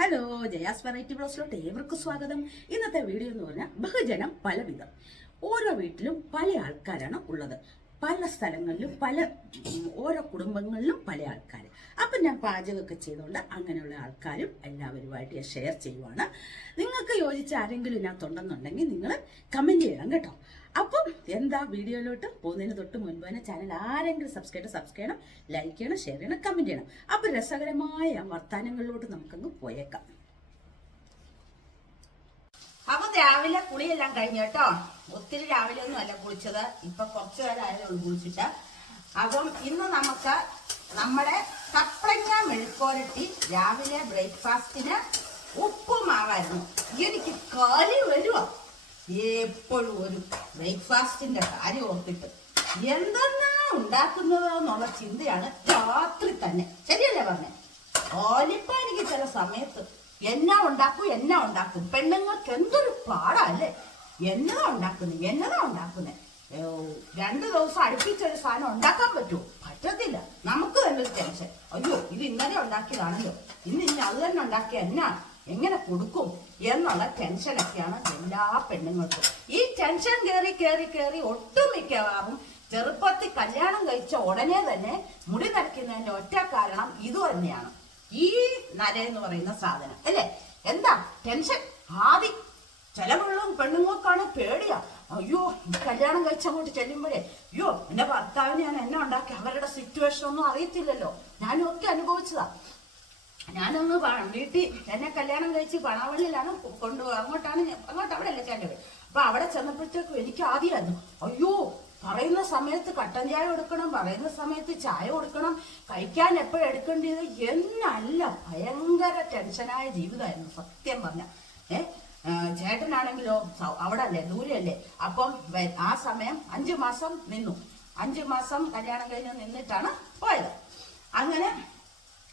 Hello, Jaya's variety ബ്ലോസിലോട്ട് ഏവർക്കും സ്വാഗതം. ഇന്നത്തെ വീഡിയോ എന്ന് പറഞ്ഞാൽ ബഹുജനം പലവിധം. ഓരോ വീട്ടിലും പല ആൾക്കാരാണ് ഉള്ളത്. പല സ്ഥലങ്ങളിലും ഓരോ കുടുംബങ്ങളിലും പല ആൾക്കാർ. അപ്പം ഞാൻ പാചകമൊക്കെ ചെയ്തുകൊണ്ട് അങ്ങനെയുള്ള ആൾക്കാരും എല്ലാവരുമായിട്ട് ഞാൻ ഷെയർ ചെയ്യുവാണ്. നിങ്ങൾക്ക് യോജിച്ച ആരെങ്കിലും ഇതിനകത്തുണ്ടെന്നുണ്ടെങ്കിൽ നിങ്ങൾ കമൻറ്റ് ചെയ്യണം കേട്ടോ. അപ്പം എന്താ വീഡിയോയിലോട്ട് പോകുന്നതിന് തൊട്ട് മുൻപ് തന്നെ ചാനൽ ആരെങ്കിലും സബ്സ്ക്രൈബ് ചെയ്യണം, ലൈക്ക് ചെയ്യണം, ഷെയർ ചെയ്യണം, കമൻറ്റ് ചെയ്യണം. അപ്പം രസകരമായ വർത്തമാനങ്ങളിലോട്ട് നമുക്കങ്ങ് പോയേക്കാം. അപ്പൊ രാവിലെ കുളിയെല്ലാം കഴിഞ്ഞു കേട്ടോ. ഒത്തിരി രാവിലെ ഒന്നും അല്ല കുളിച്ചത്, ഇപ്പൊ കുറച്ചു നേരം ആയതുള്ളൂ കുളിച്ചിട്ട്. അപ്പം ഇന്ന് നമുക്ക് നമ്മുടെ കപ്പളങ്ങ മെഴുക്കോരട്ടി രാവിലെ ബ്രേക്ക്ഫാസ്റ്റിന് ഉപ്പുമാവായിരുന്നു. എനിക്ക് കളി വരുമോ എപ്പോഴും ഒരു ബ്രേക്ക്ഫാസ്റ്റിന്റെ കാര്യം ഓർത്തിട്ട് എന്തെന്നാ ഉണ്ടാക്കുന്നത് എന്നുള്ള ചിന്തയാണ് രാത്രി തന്നെ. ശരിയല്ലേ പറഞ്ഞേ? ഓലിപ്പോ എനിക്ക് ചില സമയത്ത് എന്നാ ഉണ്ടാക്കും. പെണ്ണുങ്ങൾക്ക് എന്തൊരു പാടല്ലേ, എന്നതാ ഉണ്ടാക്കുന്നേ. 2 ദിവസം അടുപ്പിച്ചൊരു സാധനം ഉണ്ടാക്കാൻ പറ്റുമോ? പറ്റത്തില്ല. നമുക്ക് തന്നെ ഒരു ടെൻഷൻ. അയ്യോ, ഇത് ഇന്നലെ ഉണ്ടാക്കിയതാണല്ലോ, ഇന്ന് അത് തന്നെ ഉണ്ടാക്കിയ എങ്ങനെ കൊടുക്കും എന്നുള്ള ടെൻഷനൊക്കെയാണ് എല്ലാ പെണ്ണുങ്ങൾക്കും. ഈ ടെൻഷൻ കയറി ഒട്ടുമിക്കവാറും ചെറുപ്പത്തിൽ കല്യാണം കഴിച്ച ഉടനെ തന്നെ മുടി നരയ്ക്കുന്നതിന്റെ ഒറ്റ കാരണം ഇത് തന്നെയാണ്. ഈ നര എന്ന് പറയുന്ന സാധനം അല്ലേ? എന്താ ടെൻഷൻ? ആദ്യം ചില പെണ്ണുങ്ങൾക്കാണ് പേടിയാ. അയ്യോ, കല്യാണം കഴിച്ചങ്ങോട്ട് ചെല്ലുമ്പോഴേ അയ്യോ, എന്റെ ഭർത്താവിന് ഞാൻ എന്നെ ഉണ്ടാക്കി, അവരുടെ സിറ്റുവേഷൻ ഒന്നും അറിയത്തില്ലല്ലോ. ഞാനും ഒക്കെ അനുഭവിച്ചതാ. ഞാനൊന്ന് വീട്ടിൽ എന്നെ കല്യാണം കഴിച്ച് പണവള്ളിയിലാണ് അങ്ങോട്ട് അവിടെ അല്ല ചേട്ടൻ. അപ്പൊ അവിടെ ചെന്നപ്പോഴത്തേക്കും എനിക്ക് ആദ്യമായിരുന്നു, അയ്യോ, പറയുന്ന സമയത്ത് കട്ടൻ ചായ കൊടുക്കണം, പറയുന്ന സമയത്ത് ചായ കൊടുക്കണം, കഴിക്കാൻ എപ്പോഴെടുക്കേണ്ടത് എന്നല്ല. ഭയങ്കര ടെൻഷനായ ജീവിതമായിരുന്നു സത്യം പറഞ്ഞ. ചേട്ടനാണെങ്കിലോ അവിടെ അല്ലേ, ദൂരെയല്ലേ. അപ്പം ആ സമയം 5 മാസം നിന്നു. 5 മാസം കല്യാണം കഴിഞ്ഞ് നിന്നിട്ടാണ് പോയത്. അങ്ങനെ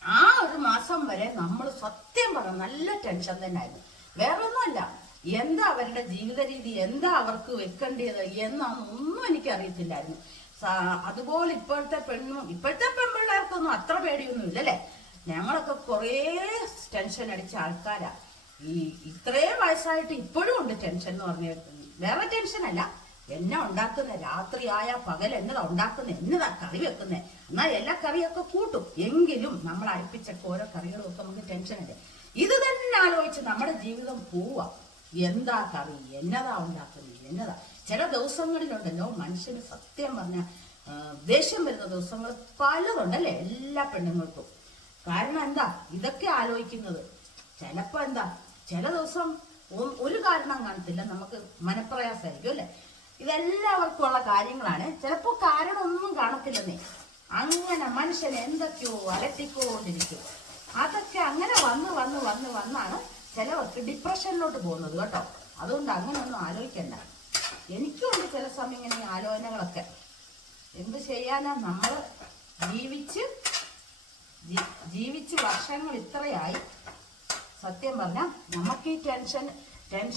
ആ ഒരു മാസം വരെ നമ്മൾ സത്യം പറഞ്ഞ നല്ല ടെൻഷൻ തന്നെ ആയിരുന്നു. വേറൊന്നുമല്ല, എന്താ അവരുടെ ജീവിത രീതി, എന്താ അവർക്ക് വെക്കേണ്ടത് എന്നൊന്നും എനിക്ക് അറിയത്തില്ലായിരുന്നു. അതുപോലെ ഇപ്പോഴത്തെ പെൺപിള്ളേർക്കൊന്നും അത്ര പേടിയൊന്നും ഇല്ലല്ലേ. ഞങ്ങളൊക്കെ കുറേ ടെൻഷൻ അടിച്ച ആൾക്കാരാ. ഇത്രയും വയസ്സായിട്ട് ഇപ്പോഴും ഉണ്ട് ടെൻഷൻ എന്ന് പറഞ്ഞ. വേറെ ടെൻഷനല്ല, എന്നാ ഉണ്ടാക്കുന്ന, രാത്രിയായ പകൽ എന്നതാ ഉണ്ടാക്കുന്ന, എന്നതാ കറി വെക്കുന്നത്. എന്നാൽ എല്ലാ കറിയൊക്കെ കൂട്ടും, എങ്കിലും നമ്മൾ അടുപ്പിച്ചൊക്കെ ഓരോ കറികളും ഒക്കെ നമുക്ക് ടെൻഷനല്ലേ. ഇത് തന്നെ ആലോചിച്ച് നമ്മുടെ ജീവിതം പോവാ. എന്താ കറി, എന്നതാ ഉണ്ടാക്കുന്നത്, എന്നതാ. ചില ദിവസങ്ങളിലുണ്ടല്ലോ മനുഷ്യന് സത്യം പറഞ്ഞ ദേഷ്യം വരുന്ന ദിവസങ്ങൾ പലതുണ്ടല്ലേ എല്ലാ പെണ്ണുങ്ങൾക്കും. കാരണം എന്താ ഇതൊക്കെ ആലോചിക്കുന്നത്. ചിലപ്പോ എന്താ ചില ദിവസം ഒരു കാരണം കാണത്തില്ല, നമുക്ക് മനപ്രയാസമായിരിക്കും അല്ലെ. ഇതെല്ലാവർക്കും ഉള്ള കാര്യങ്ങളാണ്. ചിലപ്പോ കാരണം ഒന്നും കാണത്തില്ലെന്നേ. അങ്ങനെ മനുഷ്യനെ എന്തൊക്കെയോ അലട്ടിക്കൊണ്ടിരിക്കും. അതൊക്കെ അങ്ങനെ വന്നാണ് ചിലവർക്ക് ഡിപ്രഷനിലോട്ട് പോകുന്നത് കേട്ടോ. അതുകൊണ്ട് അങ്ങനെ ഒന്നും ആലോചിക്കണ്ട. എനിക്കുണ്ട് ചില സമയം ഇങ്ങനെ ആലോചനകളൊക്കെ. എന്ത് ചെയ്യാനാ, നമ്മൾ ജീവിച്ച് വർഷങ്ങൾ ഇത്രയായി. സത്യം പറഞ്ഞാൽ നമുക്ക് ഈ ടെൻഷൻ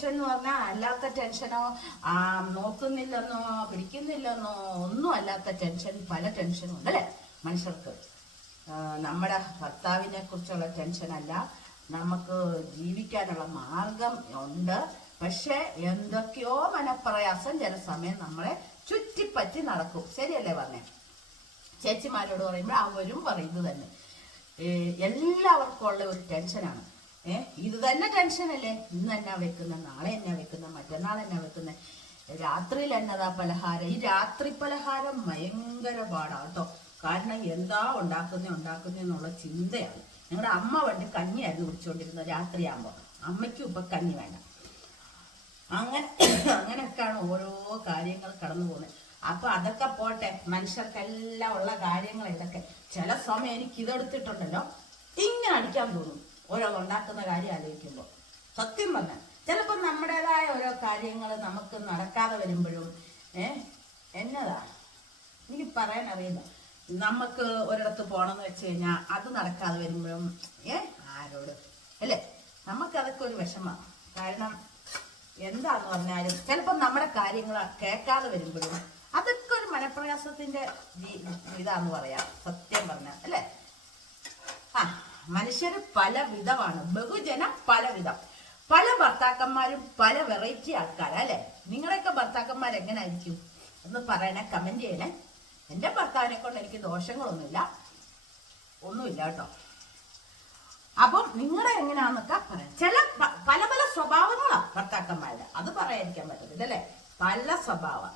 എന്ന് പറഞ്ഞാൽ അല്ലാത്ത ടെൻഷനോ നോക്കുന്നില്ലെന്നോ പിടിക്കുന്നില്ലെന്നോ ഒന്നും അല്ലാത്ത ടെൻഷൻ, പല ടെൻഷനും ഉണ്ടല്ലേ മനുഷ്യർക്ക്. നമ്മുടെ ഭർത്താവിനെ കുറിച്ചുള്ള ടെൻഷനല്ല, നമുക്ക് ജീവിക്കാനുള്ള മാർഗം ഉണ്ട്. പക്ഷെ എന്തൊക്കെയോ മനപ്രയാസം ചില സമയം നമ്മളെ ചുറ്റിപ്പറ്റി നടക്കും. ശരിയല്ലേ പറഞ്ഞേ? ചേച്ചിമാരോട് പറയുമ്പോൾ അവരും പറയുന്നത് തന്നെ എല്ലാവർക്കും ഉള്ള ഒരു ടെൻഷനാണ്. ഇത് തന്നെ ടെൻഷനല്ലേ. ഇന്ന് എന്നാ വെക്കുന്നത്, നാളെ എന്നാ വെക്കുന്നത്, മറ്റന്നാൾ എന്നാ വെക്കുന്നത്, രാത്രിയിൽ എന്നതാ പലഹാരം. ഈ രാത്രി പലഹാരം ഭയങ്കര പാടാണ് കേട്ടോ. കാരണം എന്താ ഉണ്ടാക്കുന്നതെന്നുള്ള ചിന്തയാണ്. ഞങ്ങളുടെ അമ്മ പണ്ട് കഞ്ഞിയായിരുന്നു കുടിച്ചുകൊണ്ടിരുന്നത് രാത്രിയാകുമ്പോൾ. അമ്മയ്ക്കും ഇപ്പൊ കഞ്ഞി വേണ്ട. അങ്ങനെയൊക്കെയാണ് ഓരോ കാര്യങ്ങൾ കടന്നു പോകുന്നത്. അപ്പൊ അതൊക്കെ പോട്ടെ, മനുഷ്യർക്കെല്ലാം ഉള്ള കാര്യങ്ങൾ ഇതൊക്കെ. ചില സമയം എനിക്ക് ഇതെടുത്തിട്ടുണ്ടല്ലോ ഇങ്ങനെ അടിക്കാൻ തോന്നും ഓരോ ഉണ്ടാക്കുന്ന കാര്യം ആലോചിക്കുമ്പോൾ. സത്യം പറഞ്ഞാൽ ചിലപ്പോൾ നമ്മുടേതായ ഓരോ കാര്യങ്ങൾ നമുക്ക് നടക്കാതെ വരുമ്പോഴും എന്നതാ എനിക്ക് പറയാൻ അറിയില്ല. നമുക്ക് ഒരിടത്ത് പോകണമെന്ന് വെച്ച് കഴിഞ്ഞാൽ അത് നടക്കാതെ വരുമ്പോഴും ആരോട് അല്ലേ, നമുക്കതൊക്കെ ഒരു വിഷമമാണ്. കാരണം എന്താന്ന് പറഞ്ഞാലും ചിലപ്പോൾ നമ്മുടെ കാര്യങ്ങൾ കേൾക്കാതെ വരുമ്പോഴും അതൊക്കെ ഒരു മനപ്രയാസത്തിന്റെ ഇതാന്ന് പറയാം സത്യം പറഞ്ഞാൽ അല്ലേ. മനുഷ്യർ പല വിധമാണ്, ബഹുജനം പല വിധം. പല ഭർത്താക്കന്മാരും പല വെറൈറ്റി ആൾക്കാരാ അല്ലെ? നിങ്ങളുടെയൊക്കെ ഭർത്താക്കന്മാർ എങ്ങനായിരിക്കും എന്ന് പറയണേ, കമന്റ് ചെയ്യണേ. എന്റെ ഭർത്താവിനെ കൊണ്ട് എനിക്ക് ദോഷങ്ങളൊന്നുമില്ല, ഒന്നുമില്ല കേട്ടോ. അപ്പം നിങ്ങളെ എങ്ങനെയാന്നൊക്കെ പറയാം. ചില പല പല സ്വഭാവങ്ങളാ ഭർത്താക്കന്മാരുടെ, അത് പറയാതിരിക്കാൻ പറ്റത്തില്ല അല്ലെ? പല സ്വഭാവം,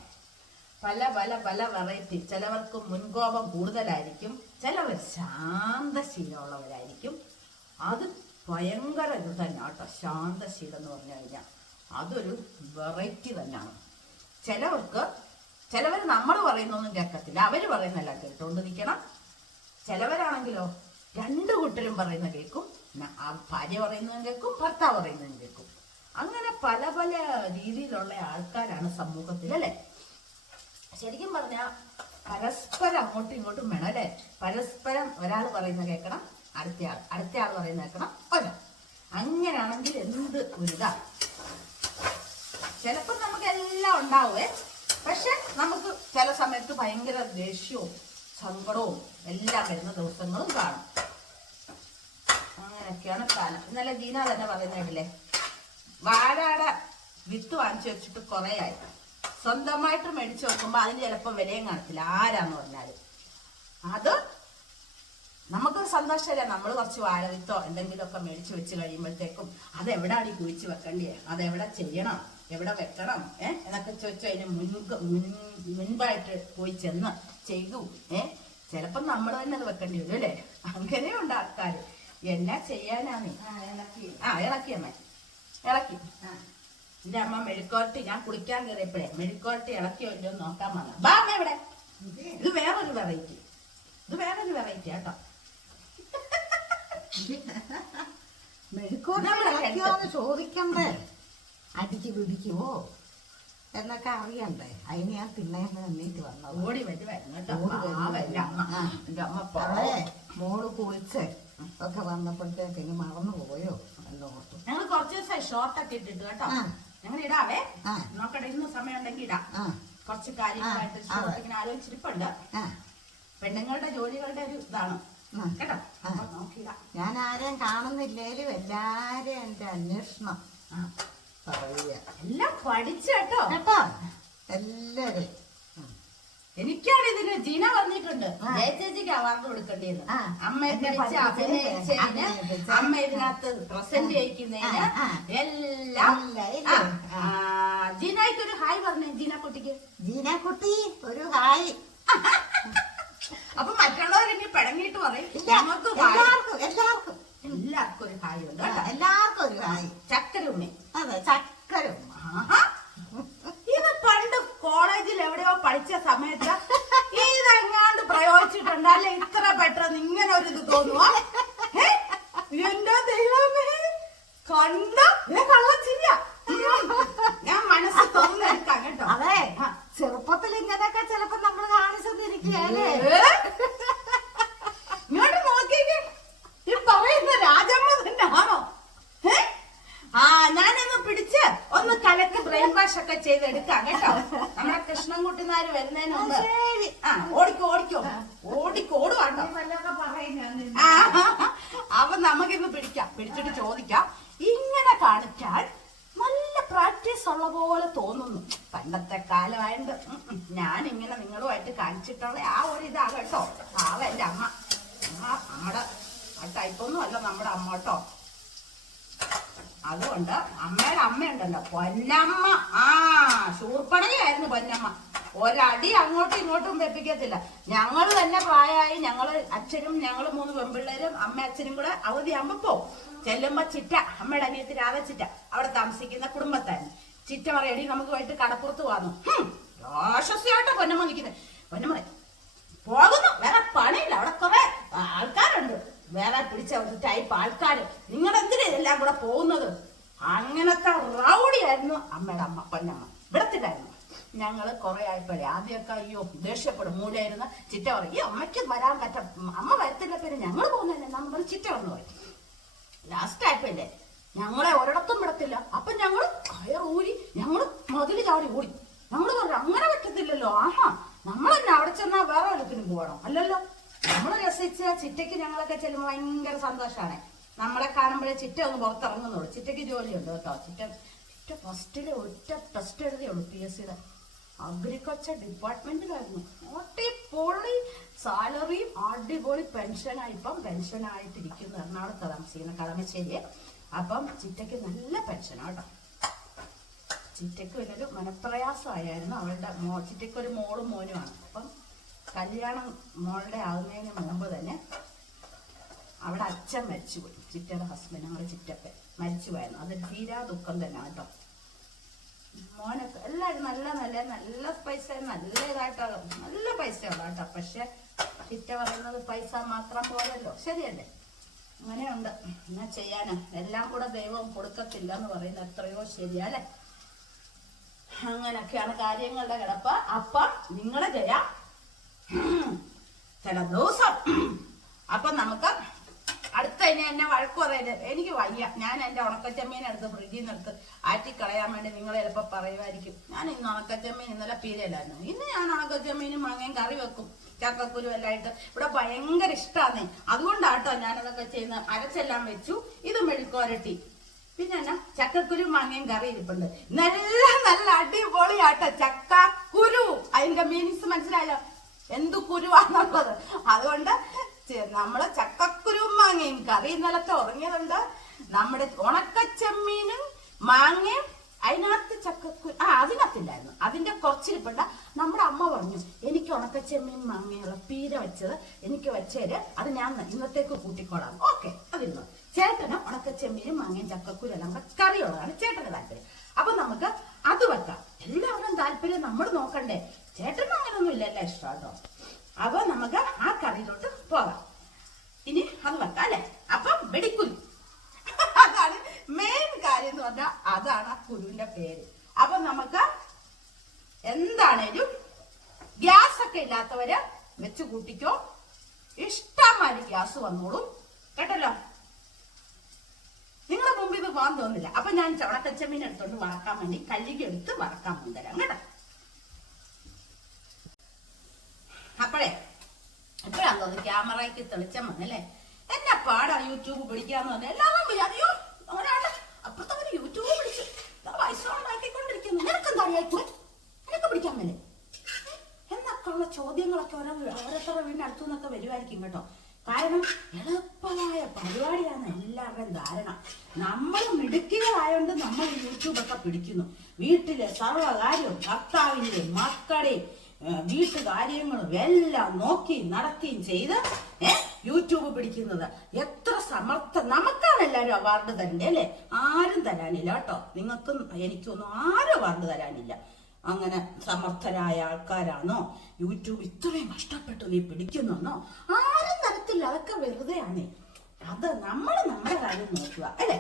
പല പല പല വെറൈറ്റി. ചിലവർക്ക് മുൻകോപം കൂടുതലായിരിക്കും, ചിലവർ ശാന്തശീലമുള്ളവരായിരിക്കും. അത് ഭയങ്കര ഇത് തന്നെ കേട്ടോ. ശാന്തശീലം എന്ന് പറഞ്ഞു കഴിഞ്ഞാൽ അതൊരു വെറൈറ്റി തന്നെയാണ്. ചിലവർ നമ്മൾ പറയുന്നൊന്നും കേൾക്കത്തില്ല, അവര് പറയുന്നല്ല കേട്ടോണ്ട് നിൽക്കണം. ചിലവരാണെങ്കിലോ രണ്ടു കൂട്ടരും പറയുന്ന കേൾക്കും, ഭാര്യ പറയുന്നതും കേൾക്കും, ഭർത്താവ് പറയുന്നതും കേൾക്കും. അങ്ങനെ പല പല രീതിയിലുള്ള ആൾക്കാരാണ് സമൂഹത്തിൽ അല്ലെ? ശരിക്കും പറഞ്ഞാൽ പരസ്പരം അങ്ങോട്ടും ഇങ്ങോട്ടും വേണം അല്ലെ? പരസ്പരം ഒരാൾ പറയുന്ന കേൾക്കണം, അടുത്തയാൾ പറയുന്ന കേൾക്കണം, ഒരാൾ. അങ്ങനെയാണെങ്കിൽ എന്ത് ഒരിതാ. ചിലപ്പോ നമുക്ക് എല്ലാം ഉണ്ടാവേ, പക്ഷെ നമുക്ക് ചില സമയത്ത് ഭയങ്കര ദേഷ്യവും സങ്കടവും എല്ലാം വരുന്ന ദിവസങ്ങളും കാണും. അങ്ങനെയൊക്കെയാണ് കാലം. ഇന്നലെ ഗീന തന്നെ പറയുന്നില്ലേ, വാഴയുടെ വിത്ത് വാങ്ങിച്ചു വെച്ചിട്ട് കുറെ ആയി, സ്വന്തമായിട്ട് മേടിച്ചു വെക്കുമ്പോ അതിന് ചിലപ്പോ വിലയും കാണത്തില്ല, ആരാന്ന് പറഞ്ഞാല്. അത് നമുക്കൊരു സന്തോഷമല്ലേ, നമ്മൾ കുറച്ച് വാഴവിത്തോ എന്തെങ്കിലുമൊക്കെ മേടിച്ചു വെച്ച് കഴിയുമ്പോഴത്തേക്കും അതെവിടാണ് ഈ കുഴിച്ച് വെക്കേണ്ടേ, അതെവിടെ ചെയ്യണം, എവിടെ വെക്കണം എന്നൊക്കെ ചോദിച്ചു അതിന് മുൻപായിട്ട് പോയി ചെന്ന് ചെയ്തു. ചിലപ്പോ നമ്മൾ തന്നെ അത് വെക്കേണ്ടി വരും അല്ലേ? അങ്ങനെയുണ്ട് ആൾക്കാര്. എന്നാ ചെയ്യാനാണ്. ഇളക്കിയമ്മ ഇളക്കി. എന്റെ അമ്മ മെഴുക്കോട്ടി, ഞാൻ കുളിക്കാൻ കയറിയപ്പോഴേ മെഴുക്കോട്ടി ഇളക്കിയോ ഇല്ലയോ നോക്കാൻ വന്ന. ബാ അമ്മ ഇവിടെ. ഇത് വേറൊരു വെറൈറ്റി, ഇത് വേറൊരു വെറൈറ്റി കേട്ടോ. മെഴുക്കോട്ട് ചോദിക്കണ്ടേ, അടിച്ചു പിടിക്കുവോ എന്നൊക്കെ അറിയണ്ടേ? അതിന് ഞാൻ പിന്നെ എണ്ണീറ്റ് വന്നത്. ഓടി വരുമായിരുന്നു കേട്ടോ. മോള് കുളിച്ച് ഒക്കെ വന്നപ്പോഴത്തേക്ക് മറന്നു പോയോ എന്നോർത്തു. ഞങ്ങൾ കുറച്ച് ദിവസമായി ഷോർട്ടൊക്കെ ഇട്ടിട്ട് കേട്ടോ. ഞങ്ങൾ ഇടാവേ, നോക്കട്ടെ ഇന്ന് സമയം ഉണ്ടെങ്കിൽ ഇടാം. കുറച്ച് കാര്യങ്ങളായിട്ട് ഷോർട്ട് ഇങ്ങനെ ആലോചിച്ചിരിപ്പുണ്ട്. പെണ്ണുങ്ങളുടെ ജോലികളുടെ ഒരു ഇതാണ് കേട്ടോ. നോക്കിയിടാം. ഞാൻ ആരെയും കാണുന്നില്ലേലും എല്ലാരും എന്റെ അന്വേഷണം പറയുക. എല്ലാം പഠിച്ചു കേട്ടോ കേട്ടോ എല്ലാരും. എനിക്കാണ് ഇതിന് ജീന വന്നിട്ടുണ്ട്. ജയചേച്ചിക്ക് അവാർഡ് കൊടുക്കേണ്ടിയത്. അമ്മ പിടിച്ച് അഭിനയിച്ചതിന്, അമ്മ ഇതിനകത്ത് പ്രസന്റ് ചെയ്യിക്കുന്നതിന് എല്ലാം. ജീനയ്ക്ക് ഒരു ഹായ് പറഞ്ഞേ, ജീനക്കുട്ടിക്ക്. ജീനക്കുട്ടി ഒരു ഹായ്. അപ്പൊ മറ്റുള്ളവരിനി പിടങ്ങിയിട്ട് പറയും ഞങ്ങൾക്ക് എല്ലാവർക്കും ഒരു ഹായ് ഉണ്ട്. എല്ലാവർക്കും ഒരു ഹായ്. ചക്കര ഉമ്മി. അതെ, ചക്കര ഉമ്മ. ഇത് പണ്ട് കോളേജിൽ എവിടെയോ പഠിച്ച സമയത്ത് ഇതെങ്ങാണ്ട് പ്രയോഗിച്ചിട്ടുണ്ട് അല്ലെ? ഇത്ര പെട്ടെന്ന് ഇങ്ങനെ ഒരു ഇത് തോന്നുവാ? എന്റെ ദൈവമേ, കണ്ട കള്ളച്ചില്ല. ഞാൻ മനസ്സ് തോന്നെടുക്കാം കേട്ടോ. അതെ, ചെറുപ്പത്തിൽ ഇങ്ങനെയൊക്കെ ചിലപ്പോ നമ്മൾ കാണിച്ചെന്നിരിക്കുകയല്ലേ? ഇങ്ങോട്ട് നോക്കിക്കേ, ഈ പറയുന്ന രാജമ്മ തന്നെ ആണോ? ഞാനൊന്ന് പിടിച്ച് ഒന്ന് കലക്ക് ബ്രെയിൻ വാഷ് ഒക്കെ ചെയ്തെടുക്കാം കേട്ടോ. നമ്മുടെ കൃഷ്ണൻകുട്ടിനാര് വരുന്നതിന് മുമ്പ് ഓടിക്കോടുവാട്ടോ. അപ്പൊ നമുക്കിന്ന് പിടിച്ചിട്ട് ചോദിക്കാം. ഇങ്ങനെ കാണിക്കാൻ നല്ല പ്രാക്ടീസ് ഉള്ള പോലെ തോന്നുന്നു. പണ്ടത്തെ കാലമായിട്ട് ഞാനിങ്ങനെ നിങ്ങളുമായിട്ട് കാണിച്ചിട്ടുള്ള ആ ഒരു ഇതാ കേട്ടോ. എന്റെ അമ്മ, നമ്മുടെ ആ ടൈപ്പൊന്നും അല്ല നമ്മുടെ അമ്മ കേട്ടോ. അതുകൊണ്ട് അമ്മയുടെ അമ്മയുണ്ടല്ലോ പൊന്നമ്മ, ശൂർപ്പണയായിരുന്നു പൊന്നമ്മ. ഒരടി അങ്ങോട്ടും ഇങ്ങോട്ടും വെപ്പിക്കത്തില്ല. ഞങ്ങൾ തന്നെ പ്രായമായി, അച്ഛനും ഞങ്ങൾ 3 പെൺപിള്ളേരും അമ്മ അച്ഛനും കൂടെ അവധിയാകുമ്പോ പോവും. ചെല്ലുമ്പോ ചിറ്റ, അമ്മയുടെ അനിയത്തി രാധ ചിറ്റ, അവിടെ താമസിക്കുന്ന കുടുംബത്തായിരുന്നു. ചിറ്റ പറയടി നമുക്ക് പോയിട്ട് കടപ്പുറത്ത് വന്നു. രാക്ഷസിയായിട്ടോ പൊന്നമ്മ നിൽക്കുന്നത്. പൊന്നമ്മ പോകുന്നു, വേറെ പണിയില്ല, അവിടെ കുറെ ആൾക്കാരുണ്ട്, വേറെ പിടിച്ച ഒരു ടൈപ്പ് ആൾക്കാര്. നിങ്ങൾ എന്തിനാ ഇതെല്ലാം കൂടെ പോകുന്നത്? അങ്ങനത്തെ റൗഡിയായിരുന്നു അമ്മയുടെ അമ്മ പൊന്നമ്മ. വിടത്തില്ലായിരുന്നു. ഞങ്ങള് കുറെ ആയപ്പോഴേ ആദ്യമൊക്കെ അയ്യോ ദേഷ്യപ്പെടും. മൂലയിരുന്ന ചിറ്റ പറയും ഈ അമ്മയ്ക്ക് വരാൻ അമ്മ വരത്തില്ല, പിന്നെ ഞങ്ങൾ പോകുന്നതന്നെ നമ്മൾ ചിറ്റ വന്നു പറയും. ലാസ്റ്റ് ആയപ്പോഴല്ലേ ഞങ്ങളെ ഒരിടത്തും വിടത്തില്ല. അപ്പൊ ഞങ്ങള് കയറൂരി ഞങ്ങള് മതില് ചാടി ഓടി. ഞങ്ങള് പറഞ്ഞു അങ്ങനെ പറ്റത്തില്ലല്ലോ, നമ്മളെന്നെ അവിടെ ചെന്നാ വേറെ ഒരിടത്തിനും പോകണം അല്ലല്ലോ. നമ്മള് രസിച്ച ചിറ്റയ്ക്ക് ഞങ്ങളൊക്കെ ചെല്ലുമ്പോ ഭയങ്കര സന്തോഷമാണ്. നമ്മളെ കാണുമ്പോഴേ ചിറ്റ ഒന്ന് പുറത്തിറങ്ങുന്നുള്ളൂ. ചിറ്റയ്ക്ക് ജോലിയുണ്ട് കേട്ടോ. ചിറ്റ ഫസ്റ്റിലെ ഒറ്റ ടെസ്റ്റ് എഴുതിയുള്ളൂ PSCയുടെ. അഗ്രികൾച്ചർ ഡിപ്പാർട്ട്മെന്റിലായിരുന്നു. അടിപൊളി സാലറിയും അടിപൊളി പെൻഷനായി. ഇപ്പം പെൻഷനായിട്ടിരിക്കുന്നു. എറണാകുളത്ത് താമസിക്കുന്ന കളമശ്ശേരി. അപ്പം ചിറ്റയ്ക്ക് നല്ല പെൻഷനാണ് കേട്ടോ. ചിറ്റയ്ക്ക് വലിയൊരു മനപ്രയാസമായിരുന്നു. അവളുടെ ചിറ്റയ്ക്ക് ഒരു മോളും മോനുമാണ്. അപ്പം കല്യാണം മോളുടെ ആകുന്നതിന് മുമ്പ് തന്നെ അവിടെ അച്ഛൻ മരിച്ചുപോയി. ചിറ്റയുടെ ഹസ്ബൻഡ്, ഞങ്ങളുടെ ചിറ്റപ്പൻ മരിച്ചുപോയിരുന്നു. അത് തീരാ ദുഃഖം തന്നെ കേട്ടോ. മോനൊക്കെ എല്ലാവരും നല്ല പൈസ, നല്ല ഇതായിട്ടാണ്, നല്ല പൈസയുള്ള കേട്ടോ. പക്ഷെ ചിറ്റ പറയുന്നത് പൈസ മാത്രം പോരല്ലോ, ശരിയല്ലേ? അങ്ങനെയുണ്ട്. എന്നാ ചെയ്യാനാ, എല്ലാം കൂടെ ദൈവം കൊടുക്കത്തില്ല എന്ന് പറയുന്നത് എത്രയോ ശരിയല്ലേ? അങ്ങനൊക്കെയാണ് കാര്യങ്ങളുടെ കിടപ്പ്. അപ്പം നിങ്ങളെ ചെയ്യാം ചില ദിവസം. അപ്പം നമുക്ക് അടുത്ത ഇനി എന്നെ വഴക്ക് പറയരുത്, എനിക്ക് വയ്യ. ഞാൻ എൻ്റെ ഉണക്കച്ചമ്മീനെടുത്ത് ഫ്രിഡ്ജിൽ നിന്ന് എടുത്ത് ആറ്റിക്കളയാൻ വേണ്ടി നിങ്ങൾ ചിലപ്പോൾ പറയുമായിരിക്കും. ഞാൻ ഇന്ന് ഉണക്കച്ചമ്മീൻ ഇന്നലെ പീരയിലായിരുന്നു. ഇന്ന് ഞാൻ ഉണക്കച്ചമ്മീനും മാങ്ങയും കറി വെക്കും, ചക്കക്കുരു എല്ലാം ആയിട്ട്. ഇവിടെ ഭയങ്കര ഇഷ്ടമാണ്. അതുകൊണ്ടാട്ടോ ഞാനതൊക്കെ ചെയ്യുന്ന. അരച്ചെല്ലാം വെച്ചു. ഇത് മെഴുക്കുവരട്ടി, പിന്നെ എന്നാ ചക്കക്കുരു മാങ്ങയും കറി ഇരിപ്പുണ്ട്. നല്ല അടിപൊളിയാട്ടോ ചക്കക്കുരു. അതിന്റെ മീനിങ്സ് മനസ്സിലായല്ലോ, എന്തു കുരുവാന്നുള്ളത്. അതുകൊണ്ട് നമ്മള് ചക്കക്കുരുവും മാങ്ങയും കറി ഇന്നലത്തെ ഉറങ്ങിയതുണ്ട്. നമ്മുടെ ഉണക്കച്ചെമ്മീനും മാങ്ങയും അതിനകത്ത് ചക്കക്കുരു അതിനകത്തില്ലായിരുന്നു. അതിന്റെ കുറച്ചിരിപ്പുണ്ട്. നമ്മുടെ അമ്മ പറഞ്ഞു എനിക്ക് ഉണക്കച്ചെമ്മീൻ മാങ്ങയുള്ള പീര വെച്ചത് എനിക്ക് വെച്ചേര്, അത് ഞാൻ ഇന്നത്തേക്ക് കൂട്ടിക്കോളാം. ഓക്കെ, അതിരുന്നു. ചേട്ടന് ഉണക്കച്ചെമ്മീനും മാങ്ങയും ചക്കക്കുരു എല്ലാം കൂടെ കറിയുള്ളതാണ് ചേട്ടന് താല്പര്യം. അപ്പൊ നമുക്ക് അത് വെക്കാം. എല്ലാവരും താല്പര്യം നമ്മൾ നോക്കണ്ടേ? ചേട്ടന് അങ്ങനൊന്നും ഇല്ലല്ലോ, ഇഷ്ടം കേട്ടോ. അപ്പൊ നമുക്ക് ആ കറിയിലോട്ട് പോകാം. ഇനി അത് വെക്കാം അല്ലെ? അപ്പം വെടിക്കുരു, അതാണ് മെയിൻ കാര്യം എന്ന് പറഞ്ഞാൽ. അതാണ് ആ കുരുവിന്റെ പേര്. അപ്പൊ നമുക്ക് എന്താണേലും ഗ്യാസ് ഒക്കെ ഇല്ലാത്തവര് വെച്ച് കൂട്ടിക്കോ. ഇഷ്ടംമാതിരി ഗ്യാസ് വന്നോളും കേട്ടല്ലോ. നിങ്ങളുടെ മുമ്പ് ഇത് പോകാൻ തോന്നില്ല. അപ്പൊ ഞാൻ ഉണക്കച്ചെമ്മീൻ എടുത്തോണ്ട് വറക്കാൻ വേണ്ടി കല്ലിക്ക് എടുത്ത് വറക്കാൻ കൊണ്ടുവരാം കേട്ടോ. അപ്പോഴേ എപ്പോഴാന്ന് തോന്നുന്നു ക്യാമറയ്ക്ക് തെളിച്ചം വന്നല്ലേ? എന്നെ പാടാ യൂട്യൂബ് പിടിക്കാന്ന് പറഞ്ഞാൽ എല്ലാവരും വിചാരിയോ ഒരാള് അപ്പുറത്തവര് യൂട്യൂബ് പിടിച്ചു വയസ്സോണ്ടാക്കിക്കൊണ്ടിരിക്കുന്നു. നിനക്കെന്താ അറിയായിക്കോ? നിനക്ക് പിടിക്കാൻ മേലെ എന്നൊക്കെ ഉള്ള ചോദ്യങ്ങളൊക്കെ ഓരോരുത്തരുടെ വീടിന്റെ അടുത്തു നിന്നൊക്കെ വരുമായിരിക്കും കേട്ടോ. കാരണം എളുപ്പമായ പരിപാടിയാണ് എല്ലാവരുടെയും ധാരണ. നമ്മൾ മിടുക്കികളായോണ്ട് നമ്മൾ യൂട്യൂബൊക്കെ പിടിക്കുന്നു. വീട്ടിലെ സർവ്വകാര്യവും ഭർത്താവിന്റെയും മക്കളുടെയും വീട്ടുകാര്യങ്ങളും എല്ലാം നോക്കി നടക്കുകയും ചെയ്ത് യൂട്യൂബ് പിടിക്കുന്നത് എത്ര സമർത്ഥ. നമുക്കാണ് എല്ലാവരും അവാർഡ് തരണ്ടേ അല്ലേ? ആരും തരാനില്ല കേട്ടോ. നിങ്ങൾക്കും എനിക്കൊന്നും ആരും അവാർഡ് തരാനില്ല. അങ്ങനെ സമർത്ഥരായ ആൾക്കാരാണോ യൂട്യൂബ് ഇത്രയും കഷ്ടപ്പെട്ട് നീ പിടിക്കുന്നെന്നോ ആരും തരത്തില്ല. അതൊക്കെ വെറുതെയാണ്. അത് നമ്മുടെ കാര്യം നോക്കുക അല്ലേ?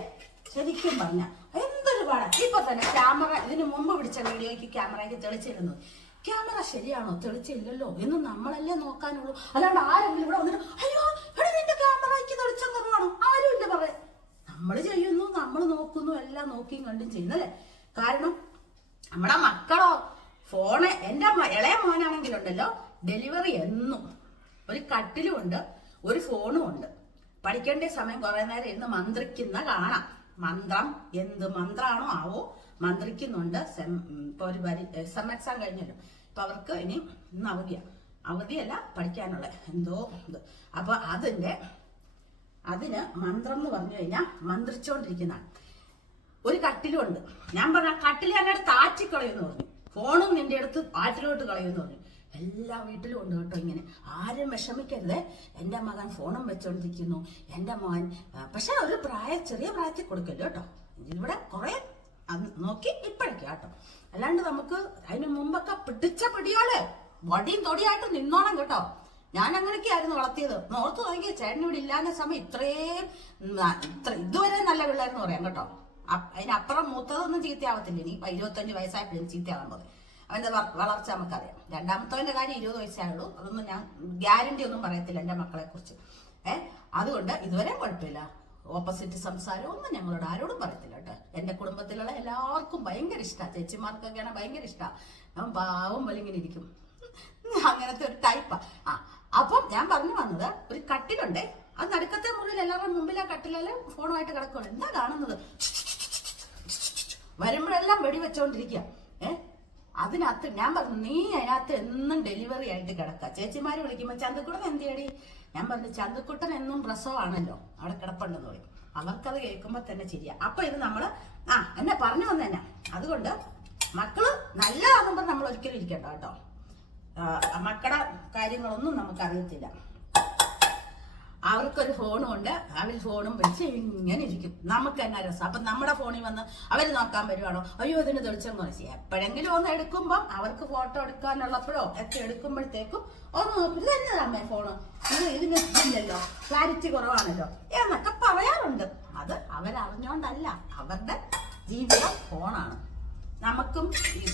ശരിക്കും പറഞ്ഞ എന്തൊരു പാടാ. ഇപ്പൊ തന്നെ ക്യാമറ ഇതിന് മുമ്പ് പിടിച്ച വീഡിയോയ്ക്ക് ക്യാമറയ്ക്ക് തെളിച്ചിരുന്നു. ക്യാമറ ശരിയാണോ തെളിച്ചില്ലല്ലോ എന്ന് നമ്മളല്ലേ നോക്കാനുള്ളൂ. അല്ലാണ്ട് ആരെങ്കിലും ഇവിടെ വന്നിട്ട് അയ്യോ ഇവിടെ നിന്റെ ക്യാമറയ്ക്ക് തെളിച്ചെന്ന് കാണും ആരും ഇല്ല പറയാൻ. നമ്മൾ ചെയ്യുന്നു, നമ്മൾ നോക്കുന്നു, എല്ലാം നോക്കിയും കണ്ടും ചെയ്യുന്നല്ലേ. കാരണം നമ്മുടെ മക്കളോ ഫോണ്, എന്റെ ഇളയ മോനാണെങ്കിലുണ്ടല്ലോ ഡെലിവറി എന്നും ഒരു കട്ടിലും ഉണ്ട്, ഒരു ഫോണും ഉണ്ട്. പഠിക്കേണ്ട സമയം കുറെ നേരം ഇരുന്ന് മന്ത്രിക്കുന്ന കാണാം. മന്ത്രം എന്ത് മന്ത്രാണോ ആവോ മന്ത്രിക്കുന്നുണ്ട്. ഇപ്പൊ ഒരു സെം എക്സാം കഴിഞ്ഞല്ലോ. ഇപ്പൊ അവർക്ക് ഇനി ഇന്ന് അവധിയല്ല പഠിക്കാനുള്ള എന്തോ ഇത്. അപ്പൊ അതിന് മന്ത്രം എന്ന് പറഞ്ഞു കഴിഞ്ഞാൽ മന്ത്രിച്ചോണ്ടിരിക്കുന്നതാണ്. ഒരു കട്ടിലും ഉണ്ട്. ഞാൻ പറഞ്ഞ കട്ടിൽ ഞങ്ങളുടെ താറ്റിക്കളയെന്ന് പറഞ്ഞു. ഫോണും നിന്റെ അടുത്ത് ആറ്റിലോട്ട് കളയുമെന്ന് പറഞ്ഞു. എല്ലാ വീട്ടിലും ഉണ്ട് കേട്ടോ ഇങ്ങനെ. ആരും വിഷമിക്കരുത്. എൻ്റെ മകൻ ഫോണും വെച്ചോണ്ടിരിക്കുന്നു, എൻ്റെ മോൻ. പക്ഷെ ഒരു ചെറിയ പ്രായത്തിൽ കൊടുക്കല്ലോ കേട്ടോ. ഇവിടെ കുറെ നോക്കി ഇപ്പഴേക്ക് കേട്ടോ. അല്ലാണ്ട് നമുക്ക് അതിന് മുമ്പൊക്കെ പിടിച്ച പിടിയോളെ വടിയും തൊടിയായിട്ട് നിന്നോണം കേട്ടോ. ഞാൻ അങ്ങനെയൊക്കെയായിരുന്നു വളർത്തിയത്. നോർത്ത് നോക്കി ചേട്ടൻ ഇവിടെ ഇല്ലാന്ന സമയം ഇതുവരെ നല്ല പിള്ളേരെന്ന് പറയാം കേട്ടോ. അതിനപ്പുറം മൂത്തതൊന്നും ചീത്തയാവത്തില്ല. ഇനി 25 വയസ്സായപ്പോഴും ചീത്തയാവാൻ പോകുന്നത്. അവന്റെ വളർച്ച നമുക്കറിയാം. രണ്ടാമത്തവന്റെ കാര്യം 20 വയസ്സായുള്ളൂ. അതൊന്നും ഞാൻ ഗ്യാരണ്ടി ഒന്നും പറയത്തില്ല എൻ്റെ മക്കളെ കുറിച്ച്. അതുകൊണ്ട് ഇതുവരെ കുഴപ്പമില്ല. ഓപ്പോസിറ്റ് സംസാരം ഒന്നും ഞങ്ങളോട് ആരോടും പറയത്തില്ല കേട്ടോ. എൻ്റെ കുടുംബത്തിലുള്ള എല്ലാവർക്കും ഭയങ്കര ഇഷ്ടമാണ്. ചേച്ചിമാർക്കൊക്കെയാണ് ഭയങ്കര ഇഷ്ടമാണ്. അവൻ പാവം പോലെ ഇങ്ങനെ ഇരിക്കും. അങ്ങനത്തെ ഒരു ടൈപ്പാ. അപ്പം ഞാൻ പറഞ്ഞു വന്നത് ഒരു കട്ടിലുണ്ടേ. അത് നടുക്കത്തെ മുറിയിൽ എല്ലാവരുടെ മുമ്പിൽ ആ കട്ടിലെ ഫോണുമായിട്ട് കിടക്കുകയാണ്. എന്താ കാണുന്നത്? വരുമ്പോഴെല്ലാം വെടിവെച്ചോണ്ടിരിക്കുക. അതിനകത്ത് ഞാൻ പറഞ്ഞു, നീ അതിനകത്ത് എന്നും ഡെലിവറി ആയിട്ട് കിടക്കുക. ചേച്ചിമാര് വിളിക്കുമ്പോ ചന്തക്കുട്ടൻ എന്തിയടി? ഞാൻ പറഞ്ഞു, ചന്തക്കുട്ടൻ എന്നും പ്രസവമാണല്ലോ, അവിടെ കിടപ്പുണ്ടെന്ന് പറയും. അവർക്കത് കേൾക്കുമ്പോ തന്നെ ശരിയാ. അപ്പൊ ഇത് നമ്മള് എന്നെ പറഞ്ഞു വന്ന തന്നെ. അതുകൊണ്ട് മക്കള് നല്ലതാകുമ്പോ നമ്മൾ ഒരിക്കലും ഇരിക്കണ്ട കേട്ടോ. മക്കളുടെ കാര്യങ്ങളൊന്നും നമുക്കറിയത്തില്ല. അവർക്കൊരു ഫോണും ഉണ്ട്, അവർ ഫോണും വിളിച്ച് ഇങ്ങനെ ഇരിക്കും. നമുക്ക് തന്നെ രസം. അപ്പൊ നമ്മുടെ ഫോണിൽ വന്ന് അവർ നോക്കാൻ വരുവാണോ, അയ്യോ ഇതിന് തെളിച്ചെന്ന് വെച്ചാൽ എപ്പോഴെങ്കിലും ഒന്ന് എടുക്കുമ്പം അവർക്ക് ഫോട്ടോ എടുക്കാനുള്ളപ്പോഴോ ഒക്കെ എടുക്കുമ്പോഴത്തേക്കും ഒന്ന് നോക്കിട്ട് തന്നെ അമ്മേ ഫോണ് ഇതിന് ഇല്ലല്ലോ, ക്ലാരിറ്റി കുറവാണല്ലോ എന്നൊക്കെ പറയാറുണ്ട്. അത് അവരറിഞ്ഞോണ്ടല്ല, അവരുടെ ജീവിതം ഫോണാണ്.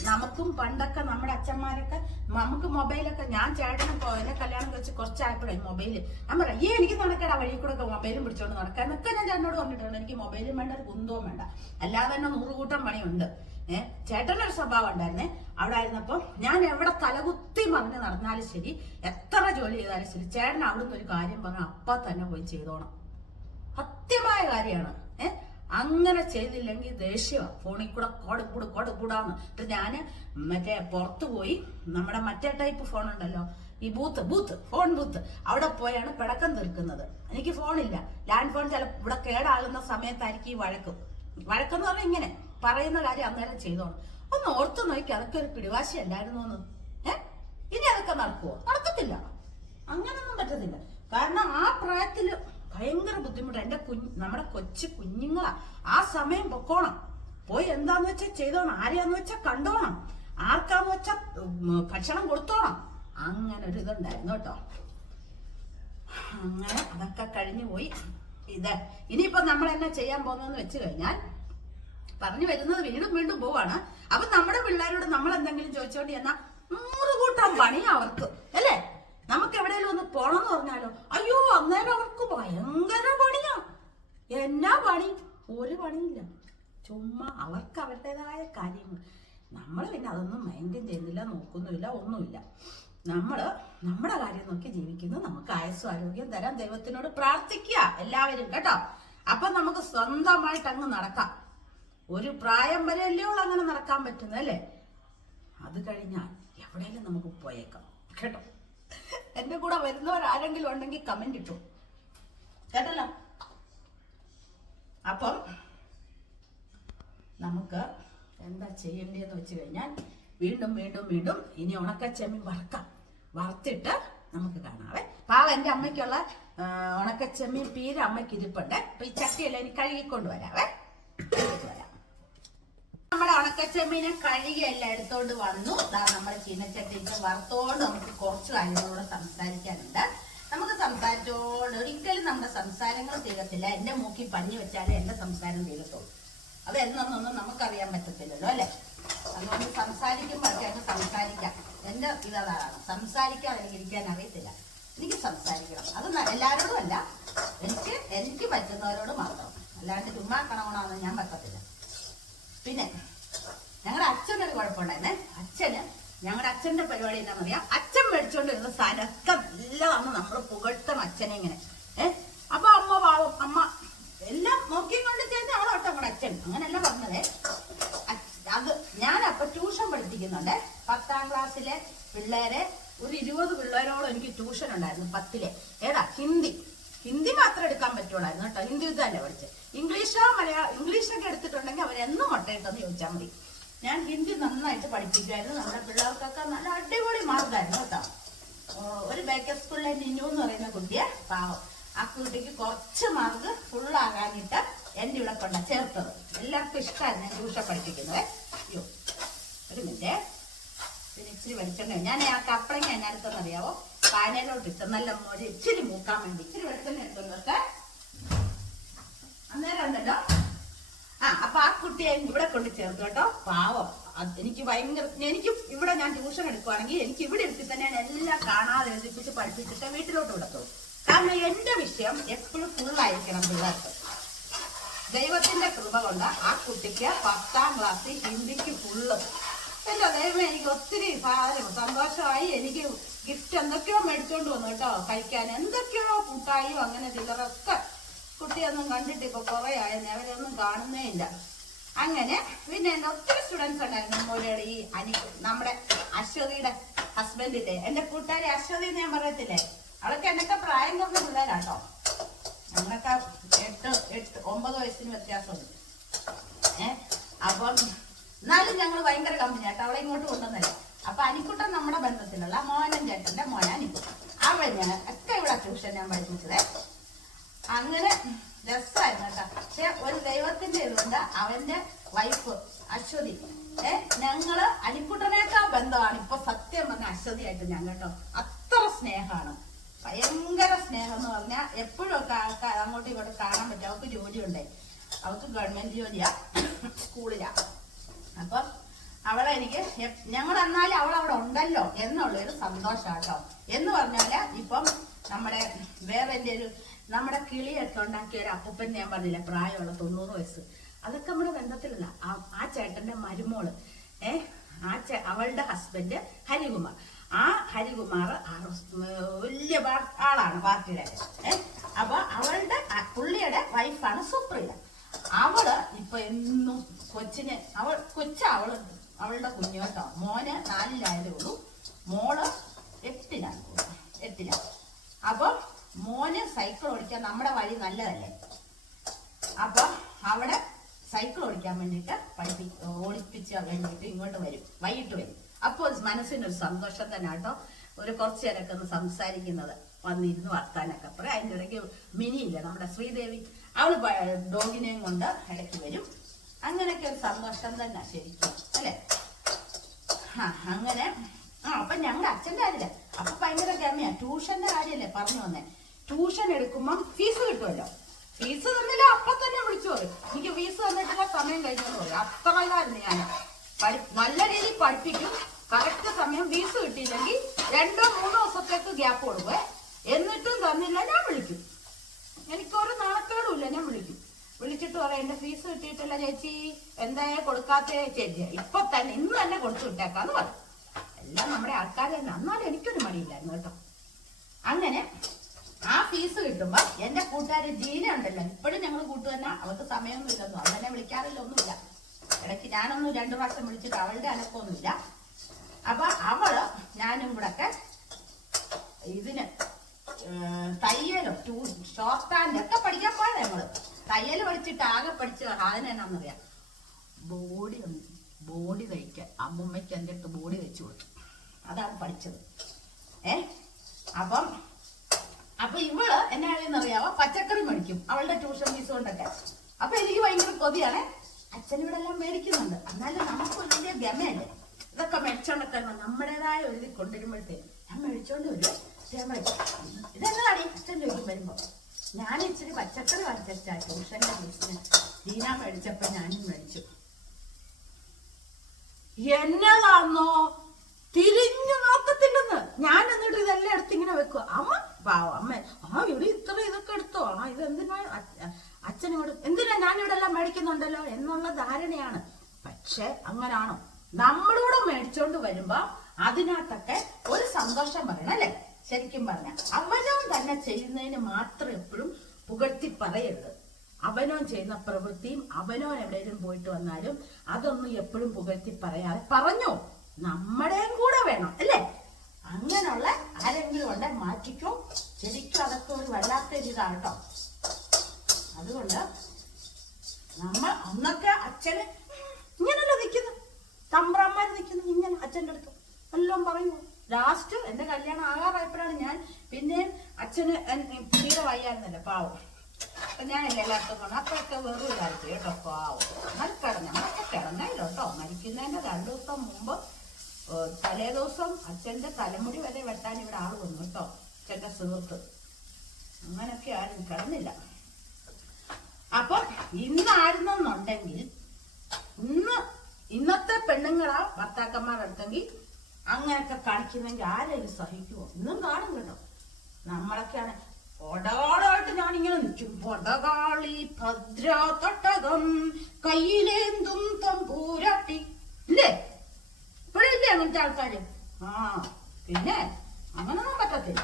നമുക്കും പണ്ടൊക്കെ നമ്മുടെ അച്ഛന്മാരൊക്കെ നമുക്ക് മൊബൈലൊക്കെ, ഞാൻ ചേട്ടനെ എന്നെ കല്യാണം കഴിച്ച് കുറച്ചായപ്പോഴേ മൊബൈല് ഞാൻ പറയാം, എനിക്ക് നടക്കടാ വഴി കൂടെ ഒക്കെ മൊബൈലും പിടിച്ചോണ്ട് നടക്കാൻ എന്നൊക്കെ ഞാൻ ചേട്ടനോട് പറഞ്ഞിട്ടുണ്ട്. എനിക്ക് മൊബൈലും വേണ്ട, ഒരു കുന്തവും വേണ്ട, അല്ലാതെ തന്നെ 100 കൂട്ടം പണിയുണ്ട്. ചേട്ടനൊരു സ്വഭാവം ഉണ്ടായിരുന്നേ. അവിടെ ആയിരുന്നപ്പം ഞാൻ എവിടെ തലകുത്തി മറിഞ്ഞ് നടന്നാലും ശരി, എത്ര ജോലി ചെയ്താലും ശരി, ചേട്ടൻ അവിടുന്ന് ഒരു കാര്യം പറഞ്ഞാൽ അപ്പ തന്നെ പോയി ചെയ്തോണം. സത്യമായ കാര്യമാണ്. അങ്ങനെ ചെയ്തില്ലെങ്കിൽ ദേഷ്യമാണ്. ഫോണിൽ കൂടെ കൊടുക്കൂടാന്ന്. എന്നിട്ട് ഞാന് മറ്റേ പുറത്തു പോയി നമ്മുടെ മറ്റേ ടൈപ്പ് ഫോൺ ഉണ്ടല്ലോ, ഈ ഫോൺ ബൂത്ത്, അവിടെ പോയാണ് പിടക്കം തീർക്കുന്നത്. എനിക്ക് ഫോണില്ല, ലാൻഡ് ഫോൺ. ചില ഇവിടെ കേടാകുന്ന സമയത്തായിരിക്കും ഈ വഴക്കെന്ന് പറഞ്ഞാൽ ഇങ്ങനെ പറയുന്ന കാര്യം അന്നേരം ചെയ്തോണം. ഒന്ന് ഓർത്തു നോക്കി, അതൊക്കെ ഒരു പിടിവാശി അല്ലായിരുന്നു എന്ന്. ഇനി അതൊക്കെ നടക്കുവോ? നടക്കത്തില്ല. അങ്ങനൊന്നും പറ്റത്തില്ല. കാരണം ആ പ്രായത്തില് ഭയങ്കര ബുദ്ധിമുട്ട്. നമ്മുടെ കൊച്ചു കുഞ്ഞുങ്ങളാ. ആ സമയം പൊക്കോണം, പോയി എന്താന്ന് വെച്ചാൽ ചെയ്തോണം, ആരെയാന്ന് വെച്ചാൽ കണ്ടോണം, ആർക്കാന്ന് വെച്ചാൽ ഭക്ഷണം കൊടുത്തോണം. അങ്ങനെ ഒരു ഇതുണ്ടായിരുന്നു കേട്ടോ. അങ്ങനെ അതൊക്കെ കഴിഞ്ഞു പോയി. ഇനിയിപ്പോ നമ്മൾ എന്നാ ചെയ്യാൻ പോകുന്നതെന്ന് വെച്ച് കഴിഞ്ഞാൽ, പറഞ്ഞു വരുന്നത് വീണ്ടും പോവാണ്. അപ്പൊ നമ്മുടെ പിള്ളേരോട് നമ്മൾ എന്തെങ്കിലും ചോദിച്ചോണ്ട് എന്നാ 100 കൂട്ടം പണിയാ അവർക്ക്, അല്ലേ? നമുക്ക് എവിടെയെങ്കിലും ഒന്ന് പോണെന്ന് പറഞ്ഞാലോ, അയ്യോ അന്നേരം അവർക്ക് ഭയങ്കര പണിയാ. എന്നാ പണി? ഒരു പണിയില്ല, ചുമ്മാ അവർക്ക് അവരുടേതായ കാര്യങ്ങൾ. നമ്മൾ പിന്നെ അതൊന്നും മെയിൻറ്റെയിൻ ചെയ്യുന്നില്ല, നോക്കുന്നുമില്ല, ഒന്നുമില്ല. നമ്മുടെ കാര്യം നോക്കി ജീവിക്കുന്നു. നമുക്ക് ആയുസ്സും ആരോഗ്യം തരാൻ ദൈവത്തിനോട് പ്രാർത്ഥിക്കുക എല്ലാവരും കേട്ടോ. അപ്പൊ നമുക്ക് സ്വന്തമായിട്ട് അങ്ങ് നടക്കാം. ഒരു പ്രായം വരെ അല്ലേ ഉള്ളൂ അങ്ങനെ നടക്കാൻ പറ്റുന്നത്, അല്ലേ? അത് കഴിഞ്ഞാൽ എവിടെയെങ്കിലും നമുക്ക് പോയേക്കാം കേട്ടോ. എന്റെ കൂടെ വരുന്നവരാരെങ്കിലും ഉണ്ടെങ്കിൽ കമന്റ് ഇട്ടു കേട്ടല്ലോ. അപ്പം നമുക്ക് എന്താ ചെയ്യേണ്ടതെന്ന് വെച്ച് കഴിഞ്ഞാൽ, വീണ്ടും ഇനി ഉണക്കച്ചെമ്മീൻ വറുത്തിട്ട് നമുക്ക് കാണാവേ. പാവ എന്റെ അമ്മയ്ക്കുള്ള ഉണക്കച്ചെമ്മീൻ പീര അമ്മയ്ക്ക് ഇരിപ്പുണ്ട്. അപ്പൊ ഈ ചട്ടിയെല്ലാം ഇനി കഴുകിക്കൊണ്ട് വരാവേ. നമ്മുടെ ഉണക്കച്ചെമ്മീനെ കഴുകി എല്ലാം എടുത്തോണ്ട് വന്നു. നമ്മുടെ ചീനച്ചട്ടിയിട്ട് വറുത്തോണ്ട് നമുക്ക് കുറച്ച് കാര്യങ്ങളോട് സംസാരിക്കാനുണ്ട്. നമുക്ക് സംസാരിച്ചോണ്ട് ഒരിക്കലും നമ്മുടെ സംസാരങ്ങൾ തീരത്തില്ല. എന്റെ മൂക്കി പഞ്ഞി വെച്ചാലേ എന്റെ സംസാരം തീരത്തുള്ളൂ. അത് എന്നൊന്നും നമുക്കറിയാൻ പറ്റത്തില്ലല്ലോ, അല്ലെ? അതുകൊണ്ട് സംസാരിക്കുമ്പോഴൊക്കെ അങ്ങ് സംസാരിക്കാം. എന്റെ ഇതാണ്, സംസാരിക്കാൻ എനിക്ക് ഇരിക്കാൻ അറിയത്തില്ല. എനിക്ക് സംസാരിക്കണം. അത് എല്ലാവരോടും അല്ല, എനിക്ക് പറ്റുന്നവരോട് മാത്രം. അല്ലാണ്ട് ചുമ്മാ കണവണമെന്ന് ഞാൻ പറ്റത്തില്ല. പിന്നെ ഞങ്ങളുടെ അച്ഛനൊരു കുഴപ്പമുണ്ടായിരുന്നേ. ഞങ്ങളുടെ അച്ഛന്റെ പരിപാടി എന്താ പറയാ, അച്ഛൻ മേടിച്ചോണ്ടിരുന്ന സാധനമൊക്കെ നല്ലതാണ്. നമ്മൾ പുകഴ്ത്തണം അച്ഛനെ ഇങ്ങനെ. അപ്പൊ അമ്മ പാവം, അമ്മ എല്ലാം നോക്കിയും കൊണ്ട് ചെയ്യുന്ന ആളോട്ടോ നമ്മുടെ അച്ഛൻ. അങ്ങനെയല്ല പറഞ്ഞതേ. അത് ഞാനപ്പൊ ട്യൂഷൻ പഠിപ്പിക്കുന്നുണ്ട്. 10ാം ക്ലാസ്സിലെ പിള്ളേരെ ഒരു 20 പിള്ളേരോളം എനിക്ക് ട്യൂഷൻ ഉണ്ടായിരുന്നു 10ലെ. ഏതാ? ഹിന്ദി മാത്രം എടുക്കാൻ പറ്റുള്ളായിരുന്നു കേട്ടോ. ഹിന്ദി തന്നെ പഠിച്ച്. ഇംഗ്ലീഷൊക്കെ എടുത്തിട്ടുണ്ടെങ്കിൽ അവരെന്നും മുട്ടയിട്ടെന്ന് ചോദിച്ചാൽ മതി. ഞാൻ ഹിന്ദി നന്നായിട്ട് പഠിപ്പിക്കുമായിരുന്നു. നമ്മുടെ പിള്ളേർക്കൊക്കെ നല്ല അടിപൊളി മാർക്കായിരുന്നു കേട്ടോ. ഒരു ബേക്കർ സ്കൂളിലെ നിന്നു എന്ന് പറയുന്ന കുട്ടിയെ, പാവം, ആ കുട്ടിക്ക് കുറച്ച് മാർക്ക് ഫുള്ളാകാനിട്ട് എന്റെ ഇവിടെ കൊണ്ട ചേർത്തത്. എല്ലാവർക്കും ഇഷ്ടമായിരുന്നു ഞാൻ ട്യൂഷൻ പഠിപ്പിക്കുന്നത്. അയ്യോ ഒരു മിനിറ്റ്, പിന്നെ ഇച്ചിരി വെളിച്ചെണ്ണ. ഞാൻ ആ കപ്പളങ്ങ എന്നാടുത്തെന്നറിയാവോ, പാനയിലോട്ട് ഇട്ട് നല്ല മോര് ഇച്ചിരി മൂക്കാൻ വേണ്ടി ഇച്ചിരി വെളിച്ചെണ്ണ എടുത്തൊക്കെ അന്നേരം ഉണ്ടല്ലോ. അപ്പൊ ആ കുട്ടിയെ ഇവിടെ കൊണ്ട് ചേർത്തു കേട്ടോ. പാവം, എനിക്ക് ഇവിടെ ഞാൻ ട്യൂഷൻ എടുക്കുവാണെങ്കിൽ എനിക്ക് ഇവിടെ എടുത്തി തന്നെ ഞാൻ എല്ലാം കാണാതെ എഴുതിപ്പിച്ച് പഠിപ്പിച്ചിട്ട് വീട്ടിലോട്ട് വിടത്തുള്ളൂ. കാരണം എന്റെ വിഷയം എപ്പോഴും ഫുള്ളായിരിക്കണം പിള്ളേർക്ക്. ദൈവത്തിന്റെ കൃപ കൊണ്ട് ആ കുട്ടിക്ക് 10ാം ക്ലാസ്സിൽ ഹിന്ദിക്ക് ഫുള്ള്. എന്റെ ദൈവം, എനിക്ക് ഒത്തിരി സന്തോഷമായി. എനിക്ക് ഗിഫ്റ്റ് ഗിഫ്റ്റ് എന്തൊക്കെയോ മേടിച്ചോണ്ട് വന്നു കേട്ടോ കഴിക്കാൻ. എന്തൊക്കെയോ കൂട്ടായും അങ്ങനെ ചിലരൊക്കെ. കുട്ടിയൊന്നും കണ്ടിട്ട് ഇപ്പൊ കുറെ ആയെന്ന്, അവരൊന്നും കാണുന്നേ ഇല്ല. അങ്ങനെ പിന്നെ എന്റെ ഒത്തിരി സ്റ്റുഡൻസ് ഉണ്ടായിരുന്നു. മോലയുടെ ഈ നമ്മുടെ അശ്വതിയുടെ ഹസ്ബൻഡിന്റെ, എന്റെ കൂട്ടുകാരി അശ്വതി എന്ന് ഞാൻ പറയത്തില്ലേ, അവളൊക്കെ എന്നൊക്കെ പ്രായം കുറഞ്ഞ പിള്ളേരാട്ടോ. ഞങ്ങളൊക്കെ 8-9 വയസ്സിന് വ്യത്യാസമുണ്ട്. അപ്പം എന്നാലും ഞങ്ങൾ ഭയങ്കര കമ്പനി ആട്ടോ. അവളെ ഇങ്ങോട്ട് കൊണ്ടുവന്നല്ലേ. അപ്പൊ അനിക്കുട്ടൻ നമ്മുടെ ബന്ധത്തിലുള്ള മോനൻ ചേട്ടന്റെ മോന അനിക്കുട്ടൻ, അവന് ഒക്കെ ഇവിടെ ട്യൂഷൻ ഞാൻ പഠിപ്പിച്ചത്. അങ്ങനെ രസമായിരുന്നു കേട്ടോ. പക്ഷെ ഒരു ദൈവത്തിന്റെ ഇതുകൊണ്ട് അവന്റെ വൈഫ് അശ്വതി, ഞങ്ങള് അനിക്കുട്ടനേക്കാൾ ബന്ധമാണ് ഇപ്പൊ സത്യം പറഞ്ഞ അശ്വതിയായിട്ട് ഞാൻ കേട്ടോ. അത്ര സ്നേഹമാണ്, ഭയങ്കര സ്നേഹം എന്ന് പറഞ്ഞാൽ എപ്പോഴും ഒക്കെ ആൾക്കാർ അങ്ങോട്ടും ഇങ്ങോട്ടും കാണാൻ പറ്റും. അവൾക്ക് ജോലിയുണ്ടേ, അവൾക്ക് ഗവൺമെന്റ് ജോലിയാ, സ്കൂളിലാ. അപ്പം അവളെ എനിക്ക് ഞങ്ങൾ എന്നാലും അവൾ അവിടെ ഉണ്ടല്ലോ എന്നുള്ളൊരു സന്തോഷാട്ടോ. എന്ന് പറഞ്ഞാല് ഇപ്പം നമ്മുടെ വേറെ നമ്മുടെ കിളിയൊക്കെ ഉണ്ടാക്കിയ ഒരു അപ്പൂപ്പൻ ഞാൻ പറഞ്ഞില്ല, പ്രായമുള്ള 90 വയസ്സ്. അതൊക്കെ നമ്മുടെ ബന്ധത്തിലല്ല. ആ ചേട്ടന്റെ മരുമോള് അവളുടെ ഹസ്ബൻഡ് ഹരികുമാർ. ആ ഹരികുമാർ വലിയ ആളാണ് പാർട്ടിയുടെ. അപ്പൊ പുള്ളിയുടെ വൈഫാണ് സുപ്രിയ. അവള് ഇപ്പൊ എന്നും അവളുടെ കുഞ്ഞു കേട്ടോ. മോന് 4-ലായതേ ഉള്ളൂ, മോള് 8-ലാണ്. അപ്പൊ മോന് സൈക്കിൾ ഓടിക്കാൻ നമ്മുടെ വഴി നല്ലതല്ലേ. അപ്പൊ അവിടെ സൈക്കിൾ ഓടിക്കാൻ വേണ്ടിയിട്ട് ഓടിപ്പിച്ച് വേണ്ടിയിട്ട് ഇങ്ങോട്ട് വരും, വൈകിട്ട് വരും. അപ്പോൾ മനസ്സിനൊരു സന്തോഷം തന്നെ കേട്ടോ. കുറച്ചു നേരമൊക്കെ ഒന്ന് സംസാരിക്കുന്നത്, വന്നിരുന്ന് വർത്താനൊക്കെ പറയാം. അതിൻ്റെ ഇടയ്ക്ക് മിനിയില്ല നമ്മുടെ ശ്രീദേവി, അവള് ഡോഗിനെയും കൊണ്ട് ഇടയ്ക്ക് വരും. അങ്ങനെയൊക്കെ ഒരു സന്തോഷം തന്നെ ശരിക്കും അല്ലേ. അങ്ങനെ അപ്പൊ ഞങ്ങളുടെ അച്ഛൻ്റെ കാര്യമില്ല. അപ്പൊ ഭയങ്കര ഗമ്യ. ട്യൂഷന്റെ കാര്യല്ലേ പറഞ്ഞു വന്നേ. ട്യൂഷൻ എടുക്കുമ്പം ഫീസ് കിട്ടുമല്ലോ. ഫീസ് തന്നില്ല അപ്പൊ തന്നെ വിളിച്ചു പറയും, എനിക്ക് ഫീസ് തന്നിട്ടില്ല, സമയം കഴിഞ്ഞെന്ന് പറയും. അത്രയായിരുന്നു ഞാൻ. നല്ല രീതിയിൽ പഠിപ്പിക്കും. കറക്റ്റ് സമയം ഫീസ് കിട്ടിയില്ലെങ്കിൽ 2-3 ദിവസത്തേക്ക് ഗ്യാപ്പ് കൊടുക്കുവേ. എന്നിട്ടും തന്നില്ല ഞാൻ വിളിക്കും. എനിക്കൊരു നാണക്കേടും ഇല്ല, ഞാൻ വിളിക്കും. വിളിച്ചിട്ട് പറയാം, എന്റെ ഫീസ് കിട്ടിയിട്ടില്ല ചേച്ചി, എന്തായാലും കൊടുക്കാത്ത ചേച്ചി, ഇപ്പൊ തന്നെ ഇന്ന് തന്നെ കൊടുത്തു വിട്ടേക്കാന്ന് പറയും. എല്ലാം നമ്മുടെ ആൾക്കാർ തന്നെ. എന്നാലും എനിക്കൊരു മടിയില്ലായിരുന്നു കേട്ടോ. അങ്ങനെ ആ ഫീസ് കിട്ടുമ്പോ എന്റെ കൂട്ടുകാരി ജീന ഉണ്ടല്ലോ, ഇപ്പോഴും ഞങ്ങൾ കൂട്ടുതന്നെ. അവൾക്ക് സമയമൊന്നും ഇല്ലെന്നോ, അവളെന്നെ വിളിക്കാറില്ല, ഒന്നുമില്ല. ഇടയ്ക്ക് ഞാനൊന്ന് 2 പ്രാവശ്യം വിളിച്ചിട്ട് അവളുടെ അനക്കൊന്നുമില്ല. അപ്പൊ അവള് ഞാനും കൂടെ ഒക്കെ ഇതിന് തയ്യലും ഷോർട്ട് ഹാൻഡ് ഒക്കെ പഠിക്കാൻ പോയത്. ഞങ്ങള് തയ്യൽ പഠിച്ചിട്ട് ആകെ പഠിച്ച സാധനം എന്നാന്നറിയാം, ബോഡി തയ്ക്കാൻ. അമ്മൂമ്മയ്ക്ക് എൻ്റെ അടുത്ത് ബോഡി വെച്ചു കൊടുത്തു, അതാണ് പഠിച്ചത്. അപ്പൊ ഇവള് എന്നാണെന്നറിയാവോ, പച്ചക്കറി മേടിക്കും അവളുടെ ട്യൂഷൻ ഫീസ് കൊണ്ടൊക്കെ. അപ്പൊ എനിക്ക് ഭയങ്കര കൊതിയാണ്. അച്ഛനിവിടെ എല്ലാം മേടിക്കുന്നുണ്ട്, എന്നാലും നമുക്ക് വലിയ ഗമയല്ലേ ഇതൊക്കെ മേടിച്ചോണ്ടൊക്കെ. നമ്മുടേതായ ഒരു കൊണ്ടുവരുമ്പോഴത്തേക്ക് ഞാൻ മേടിച്ചോണ്ട് വരും. ഇതെന്നതാടി അച്ഛൻ ചോദിക്കും വരുമ്പോ. ഞാൻ ഇച്ചിരി പച്ചക്കറി വാങ്ങിച്ചാ ട്യൂഷന്റെ ഫീസിന്. ദീന മേടിച്ചപ്പോ ഞാനും മേടിച്ചു. എന്നതാന്നോ തിരിഞ്ഞു നോക്കത്തില്ലെന്ന്. ഞാൻ എന്നിട്ട് ഇതെല്ലാം എടുത്ത് ഇങ്ങനെ വെക്കുക. അമ്മ ഇവിടെ ഇത്ര ഇതൊക്കെ എടുത്തോ, ഇതെന്തിനാ അച്ഛനോട്, എന്തിനാ ഞാനിവിടെ എല്ലാം മേടിക്കുന്നുണ്ടല്ലോ എന്നുള്ള ധാരണയാണ്. പക്ഷെ അങ്ങനാണോ? നമ്മളൂടെ മേടിച്ചോണ്ട് വരുമ്പോ അതിനകത്തൊക്കെ ഒരു സന്തോഷം പറയണം അല്ലെ. ശരിക്കും പറഞ്ഞ അവനോ തന്നെ ചെയ്യുന്നതിന് മാത്രം എപ്പോഴും പുകഴ്ത്തി പറയരുത്. അവനോ ചെയ്യുന്ന പ്രവൃത്തിയും അവനോ എവിടെയെങ്കിലും പോയിട്ട് വന്നാലും അതൊന്നും എപ്പോഴും പുകഴ്ത്തി പറയാതെ പറഞ്ഞോ, നമ്മുടെയും കൂടെ വേണം അല്ലേ. അങ്ങനെയുള്ള ആരെങ്കിലും ഉണ്ടെ മാറ്റിക്കോ. ശരിക്കും അതൊക്കെ ഒരു വല്ലാത്ത ഇതാണ് കേട്ടോ. അതുകൊണ്ട് നമ്മൾ അന്നൊക്കെ അച്ഛന് ഇങ്ങനല്ല നിൽക്കുന്നു, തമ്പ്രാന്മാർ നിൽക്കുന്നു ഇങ്ങനെ അച്ഛൻ്റെ അടുത്ത് എല്ലാം പറയുന്നു. ലാസ്റ്റ് എന്റെ കല്യാണം ആകാറായപ്പോഴാണ് ഞാൻ പിന്നെ അച്ഛന് തീരെ വയ്യായിരുന്നല്ലോ പാവം. അപ്പൊ ഞാനല്ലേ എല്ലായിടത്തും കൊണ്ട് അപ്പോഴൊക്കെ വെറും ഇല്ലായിരുന്നു കേട്ടോ. പാവം ഞങ്ങളൊക്കെ കിടന്നായില്ലോ കേട്ടോ. മരിക്കുന്നതിന്റെ 2 ദിവസം മുമ്പ് തലേ ദിവസം അച്ഛന്റെ തലമുടി വരെ വെട്ടാൻ ഇവിടെ ആള് വന്നു കേട്ടോ, അച്ഛന്റെ സുഹൃത്ത്. അങ്ങനൊക്കെ ആരും കിടന്നില്ല. അപ്പൊ ഇന്നായിരുന്നെന്നുണ്ടെങ്കിൽ ഇന്നത്തെ പെണ്ണുങ്ങളാ ഭർത്താക്കന്മാരെടുത്തെങ്കിൽ അങ്ങനെയൊക്കെ കാണിക്കുന്നെങ്കിൽ ആരെയും സഹിക്കുമോ? ഇന്നും കാണും കേട്ടോ. നമ്മളൊക്കെയാണ് ഒടാടായിട്ട് ഞാനിങ്ങനെ നിൽക്കും. പടകാളി ഭദ്ര തട്ടകം കയ്യിലേന്തും തമ്പൂരാട്ടി ഇല്ലേ? ഇപ്പോഴില്ലേ അങ്ങനത്തെ ആൾക്കാര്? പിന്നെ അങ്ങനൊന്നും പറ്റത്തില്ല.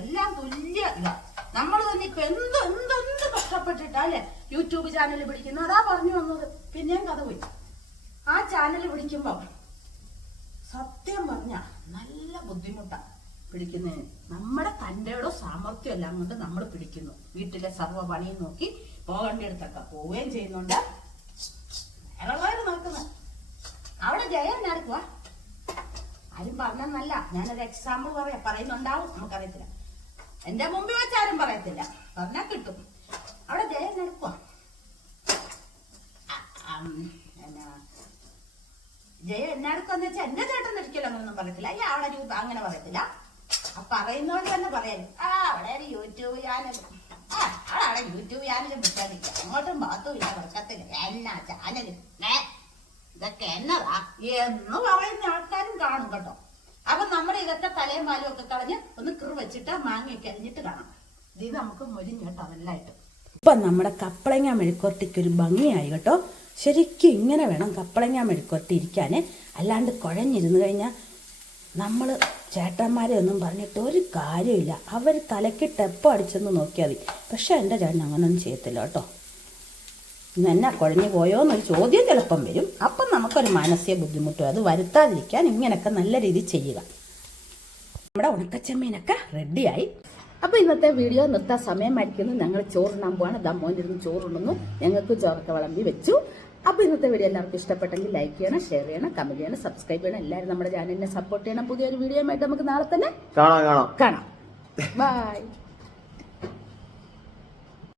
എല്ലാം തുല്യ ഇതാ. നമ്മൾ തന്നെ ഇപ്പൊ എന്ത് കഷ്ടപ്പെട്ടിട്ടാ അല്ലെ യൂട്യൂബ് ചാനൽ പിടിക്കുന്നു. അതാ പറഞ്ഞു വന്നത്. പിന്നെയും കഥ പോയി. ആ ചാനൽ പിടിക്കുമ്പോ സത്യം പറഞ്ഞ നല്ല ബുദ്ധിമുട്ടാ പിടിക്കുന്നതിന്. നമ്മുടെ തന്റെയോ സാമർത്ഥ്യം എല്ലാം കൊണ്ട് നമ്മൾ പിടിക്കുന്നു. വീട്ടിലെ സർവ്വ പണിയും നോക്കി പോകേണ്ടിടത്തൊക്കെ പോവുകയും ചെയ്യുന്നുണ്ട്. വേറെ നോക്കുന്നത് അവിടെ ജയം നടക്കുക. ആരും പറഞ്ഞെന്നല്ല, ഞാനൊരു എക്സാമ്പിൾ പറയുന്നുണ്ടാവും, നമുക്കറിയത്തില്ല. എന്റെ മുമ്പിൽ വെച്ചാരും പറയത്തില്ല, പറഞ്ഞാൽ കിട്ടും. അവിടെ ജയം നടക്കുക. ജയം എന്നാടുക്കാന്ന് വെച്ചാൽ എന്റെ ചേട്ടൻ ഒരിക്കലും അങ്ങനൊന്നും പറയത്തില്ല. ഈ അവിടെ അങ്ങനെ പറയത്തില്ല. പറയുന്നവർ തന്നെ പറയാൻ അവിടെ ഒരു യൂട്യൂബ് ചാനൽ, അവിടെ യൂട്യൂബ് ചാനലും വിട്ടാലില്ല, അങ്ങോട്ടും ഭാഗത്തും ഇല്ല, വർക്കത്തില്ല, എന്നാ ചാനല് ഇതൊക്കെ എന്നതാ എന്ന് പറയുന്ന ആൾക്കാരും കാണും കേട്ടോ. അപ്പൊ നമ്മുടെ ഇതൊക്കെ തലയും പാലും ഒക്കെ കളഞ്ഞ് ഒന്ന് കിറു വെച്ചിട്ട് മാങ്ങയൊക്കെ അരിഞ്ഞിട്ട് കാണാം. ഇത് നമുക്ക് മൊരിഞ്ഞ് കേട്ടോ നല്ലതായിട്ട്. ഇപ്പൊ നമ്മുടെ കപ്പളങ്ങ മെഴുക്കുവരട്ടിക്ക് ഒരു ഭംഗിയായി കേട്ടോ. ശരിക്കും ഇങ്ങനെ വേണം കപ്പളങ്ങ മെഴുക്കുവരട്ടി ഇരിക്കാന്. അല്ലാണ്ട് കുഴഞ്ഞിരുന്നു കഴിഞ്ഞാൽ നമ്മൾ ചേട്ടന്മാരെ ഒന്നും പറഞ്ഞിട്ട് ഒരു കാര്യമില്ല. അവർ തലക്കിട്ട് എപ്പോൾ അടിച്ചെന്ന് നോക്കിയാൽ മതി. പക്ഷെ എൻ്റെ ചേട്ടൻ അങ്ങനൊന്നും ചെയ്യത്തില്ല കേട്ടോ. ഇന്ന് എന്നാ കുഴഞ്ഞു പോയോ എന്നൊരു ചോദ്യം ചിലപ്പം വരും. അപ്പം നമുക്കൊരു മാനസിക ബുദ്ധിമുട്ടും. അത് വരുത്താതിരിക്കാൻ ഇങ്ങനെയൊക്കെ നല്ല രീതിയിൽ ചെയ്യുക. നമ്മുടെ ഉണക്കച്ചമ്മീനൊക്കെ റെഡിയായി. അപ്പോൾ ഇന്നത്തെ വീഡിയോ നിർത്താൻ സമയമായിരിക്കുന്നു. ഞങ്ങൾ ചോറുണ്ണാൻ പോവാണ്. ദമ്മോന്നിരുന്ന് ചോറുണ്ണുന്നു. ഞങ്ങൾക്ക് ചോറൊക്കെ വിളമ്പി വെച്ചു. അപ്പോൾ ഇന്നത്തെ വീഡിയോ എല്ലാവർക്കും ഇഷ്ടപ്പെട്ടെങ്കിൽ ലൈക്ക് ചെയ്യണം, ഷെയർ ചെയ്യണം, കമന്റ് ചെയ്യണം, സബ്സ്ക്രൈബ് ചെയ്യണം. എല്ലാവരും നമ്മുടെ ചാനലിനെ സപ്പോർട്ട് ചെയ്യണം. പുതിയൊരു വീഡിയോ ആയിട്ട് നമുക്ക് നാളെ തന്നെ കാണാം. ബൈ.